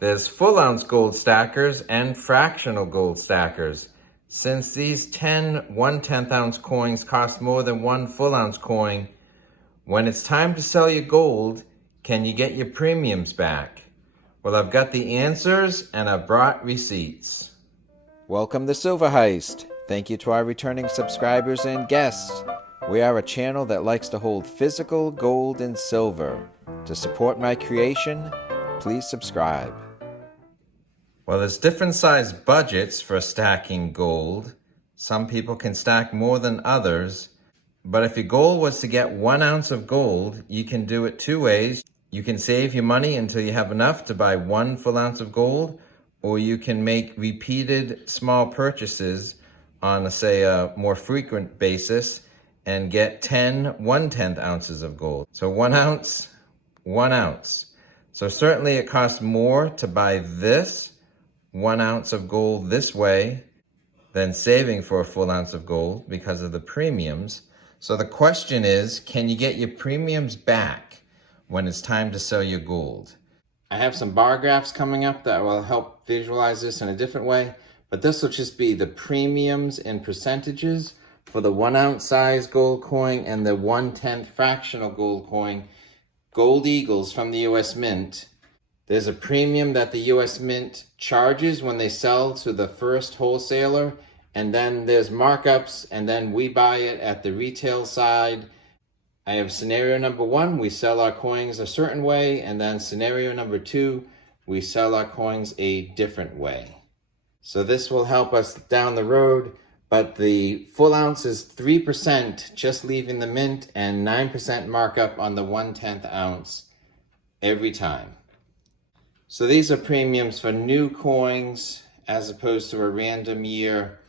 There's full ounce gold stackers and fractional gold stackers. Since these 10 1/10 ounce coins cost more than one full ounce coin, when it's time to sell your gold, can you get your premiums back? Well, I've got the answers and I've brought receipts. Welcome to Silver Heist. Thank you to our returning subscribers and guests. We are a channel that likes to hold physical gold and silver. To support my creation, please subscribe. Well, there's different size budgets for stacking gold. Some people can stack more than others. But if your goal was to get 1 ounce of gold, you can do it two ways. You can save your money until you have enough to buy 1 full ounce of gold, or you can make repeated small purchases on, a more frequent basis and get 10 1/10 ounces of gold. So 1 ounce, 1 ounce. So certainly it costs more to buy this 1 ounce of gold this way than saving for a full ounce of gold because of the premiums. So the question is, can you get your premiums back when it's time to sell your gold? I have some bar graphs coming up that will help visualize this in a different way, but this will just be the premiums in percentages for the 1 ounce size gold coin and the 1/10 fractional gold coin, Gold Eagles from the US Mint. There's a premium that the US Mint charges when they sell to the first wholesaler, and then there's markups, and then we buy it at the retail side. I have scenario number 1, we sell our coins a certain way, and then scenario number 2, we sell our coins a different way. So this will help us down the road, but the full ounce is 3% just leaving the mint and 9% markup on the 1/10 ounce every time. So these are premiums for new coins as opposed to a random year.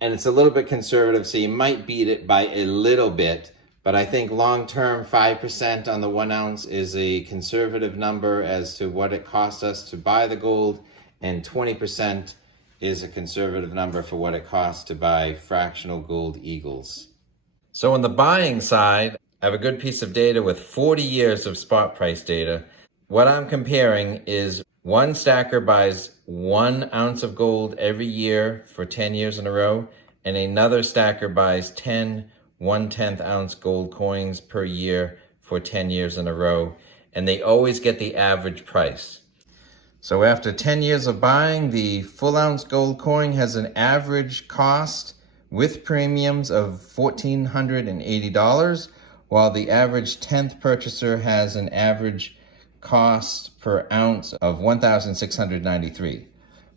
And it's a little bit conservative, so you might beat it by a little bit. But I think long-term, 5% on the 1 ounce is a conservative number as to what it costs us to buy the gold. And 20% is a conservative number for what it costs to buy fractional gold eagles. So on the buying side, I have a good piece of data with 40 years of spot price data. What I'm comparing is one stacker buys 1 ounce of gold every year for 10 years in a row, and another stacker buys 10 1/10 ounce gold coins per year for 10 years in a row, and they always get the average price. So after 10 years of buying, the full ounce gold coin has an average cost with premiums of $1,480, while the average 10th purchaser has an average cost per ounce of $1,693.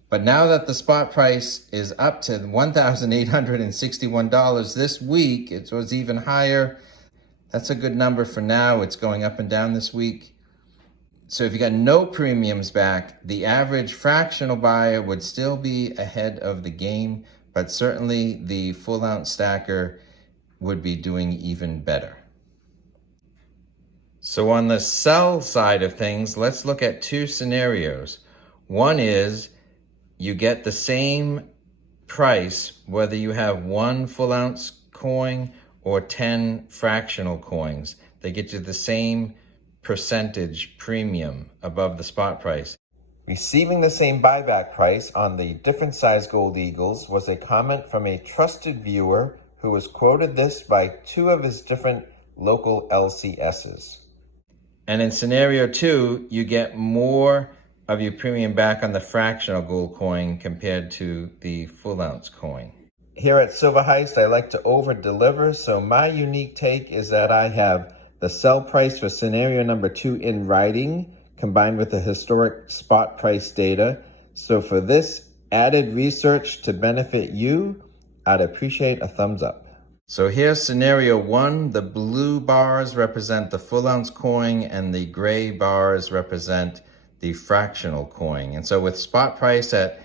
But now that the spot price is up to $1,861 this week, it was even higher. That's a good number for now. It's going up and down this week. So if you got no premiums back, the average fractional buyer would still be ahead of the game, but certainly the full ounce stacker would be doing even better. So on the sell side of things, let's look at 2 scenarios. One is you get the same price whether you have 1 full ounce coin or 10 fractional coins. They get you the same percentage premium above the spot price. Receiving the same buyback price on the different size Gold Eagles was a comment from a trusted viewer who was quoted this by 2 of his different local LCSs. And in scenario 2, you get more of your premium back on the fractional gold coin compared to the full ounce coin. Here at Silver Heist, I like to over deliver. So my unique take is that I have the sell price for scenario number 2 in writing combined with the historic spot price data. So for this added research to benefit you, I'd appreciate a thumbs up. So here's scenario 1. The blue bars represent the full ounce coin and the gray bars represent the fractional coin. And so with spot price at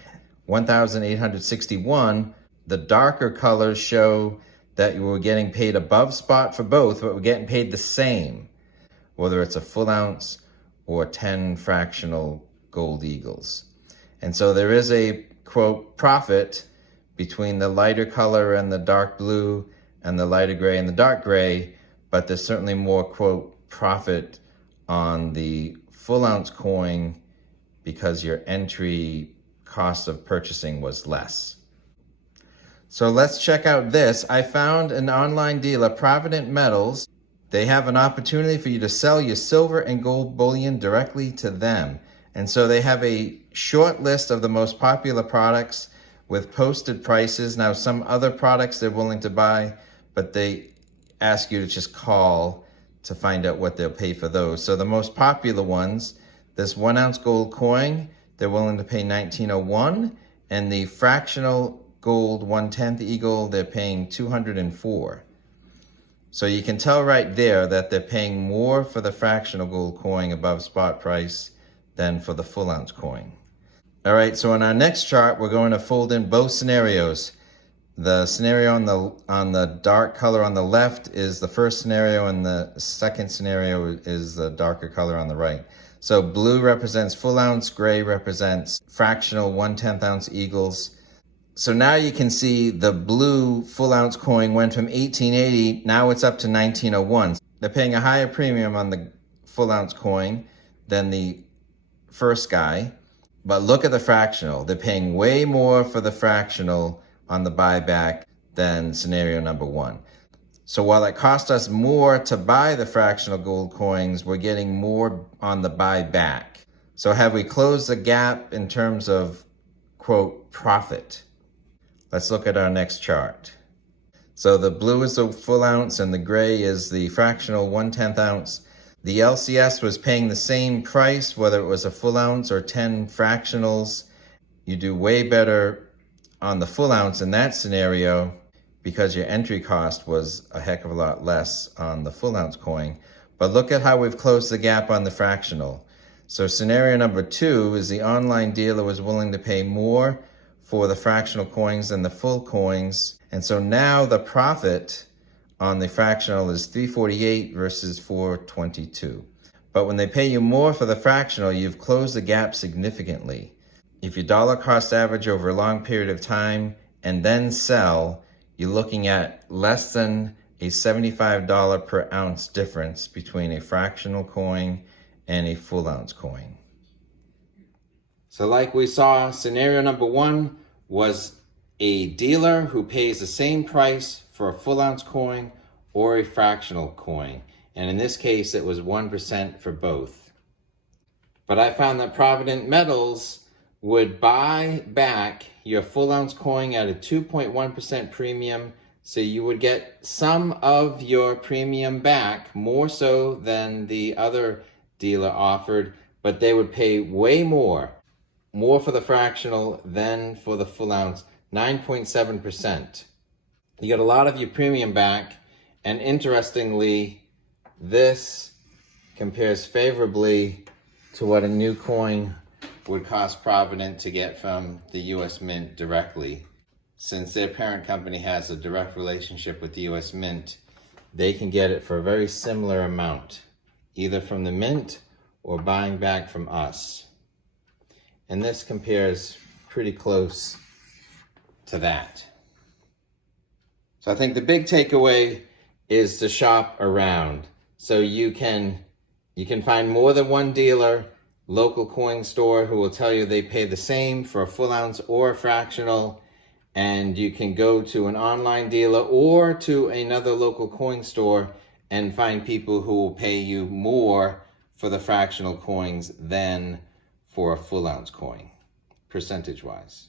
1,861, the darker colors show that you were getting paid above spot for both, but we're getting paid the same, whether it's a full ounce or 10 fractional Gold Eagles. And so there is a, quote, profit between the lighter color and the dark blue and the lighter gray and the dark gray, but there's certainly more, quote, profit on the full ounce coin because your entry cost of purchasing was less. So let's check out this. I found an online dealer, Provident Metals. They have an opportunity for you to sell your silver and gold bullion directly to them. And so they have a short list of the most popular products with posted prices. Now, some other products they're willing to buy, but they ask you to just call to find out what they'll pay for those. So the most popular ones, this 1 ounce gold coin, they're willing to pay $19.01, and the fractional gold 1/10 eagle, they're paying $204. So you can tell right there that they're paying more for the fractional gold coin above spot price than for the full ounce coin. All right, so in our next chart, we're going to fold in both scenarios. The scenario on the dark color on the left is the first scenario, and the second scenario is the darker color on the right. So blue represents full ounce, gray represents fractional 1/10 ounce eagles. So now you can see the blue full ounce coin went from $18.80, now it's up to $19.01. They're paying a higher premium on the full ounce coin than the first guy. But look at the fractional. They're paying way more for the fractional on the buyback than scenario number one. So while it cost us more to buy the fractional gold coins, we're getting more on the buyback. So have we closed the gap in terms of, quote, profit? Let's look at our next chart. So the blue is the full ounce and the gray is the fractional 1/10 ounce. The LCS was paying the same price, whether it was a full ounce or 10 fractionals. You do way better on the full ounce in that scenario because your entry cost was a heck of a lot less on the full ounce coin. But look at how we've closed the gap on the fractional. So scenario number 2 is the online dealer was willing to pay more for the fractional coins than the full coins. And so now the profit on the fractional is $348 versus $422. But when they pay you more for the fractional, you've closed the gap significantly. If you dollar cost average over a long period of time and then sell, you're looking at less than a $75 per ounce difference between a fractional coin and a full ounce coin. So like we saw, scenario number 1 was a dealer who pays the same price for a full ounce coin or a fractional coin. And in this case, it was 1% for both. But I found that Provident Metals would buy back your full ounce coin at a 2.1% premium. So you would get some of your premium back, more so than the other dealer offered, but they would pay way more for the fractional than for the full ounce, 9.7%. You get a lot of your premium back, and interestingly, this compares favorably to what a new coin would cost Provident to get from the US Mint directly. Since their parent company has a direct relationship with the US Mint, they can get it for a very similar amount, either from the Mint or buying back from us. And this compares pretty close to that. So I think the big takeaway is to shop around. So you can find more than one dealer, local coin store who will tell you they pay the same for a full ounce or a fractional, and you can go to an online dealer or to another local coin store and find people who will pay you more for the fractional coins than for a full ounce coin, percentage-wise.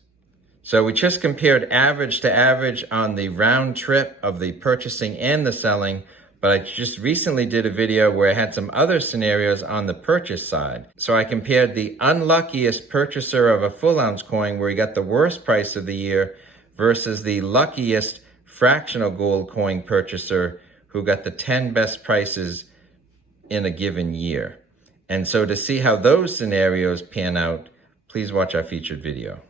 So we just compared average to average on the round trip of the purchasing and the selling, but I just recently did a video where I had some other scenarios on the purchase side. So I compared the unluckiest purchaser of a full ounce coin where he got the worst price of the year versus the luckiest fractional gold coin purchaser who got the 10 best prices in a given year. And so to see how those scenarios pan out, please watch our featured video.